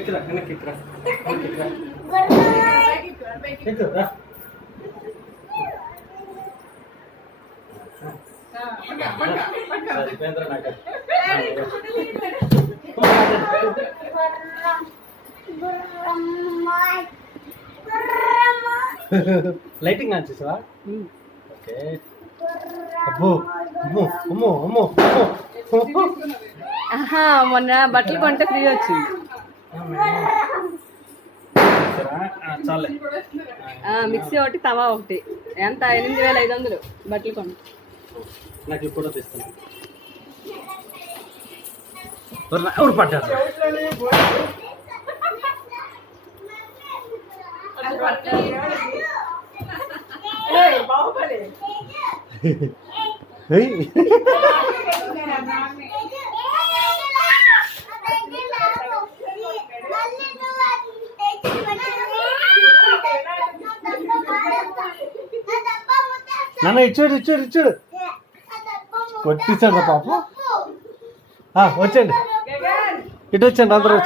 ఇక్కడ వెనక్కి ఇక్కడ లైటింగ్ ఆన్ చేసావా? ఓకే. అబ్బో అమ్మో అమ్మో అమ్మో మొన్న బట్టలు కొంటే ఫ్రీ వచ్చింది. చాలే. మిక్సీ ఒకటి తవా ఒకటి ఎంత 8500 బట్టలు కొంట. నాకు ఇప్పుడు తీస్తాను. ఎవరు పడ్డారు? నాన్న ఇచ్చాడు ఇచ్చాడు ఇచ్చాడు కొట్టించాడు పాప. వచ్చండి ఇటు వచ్చండి అందరూ.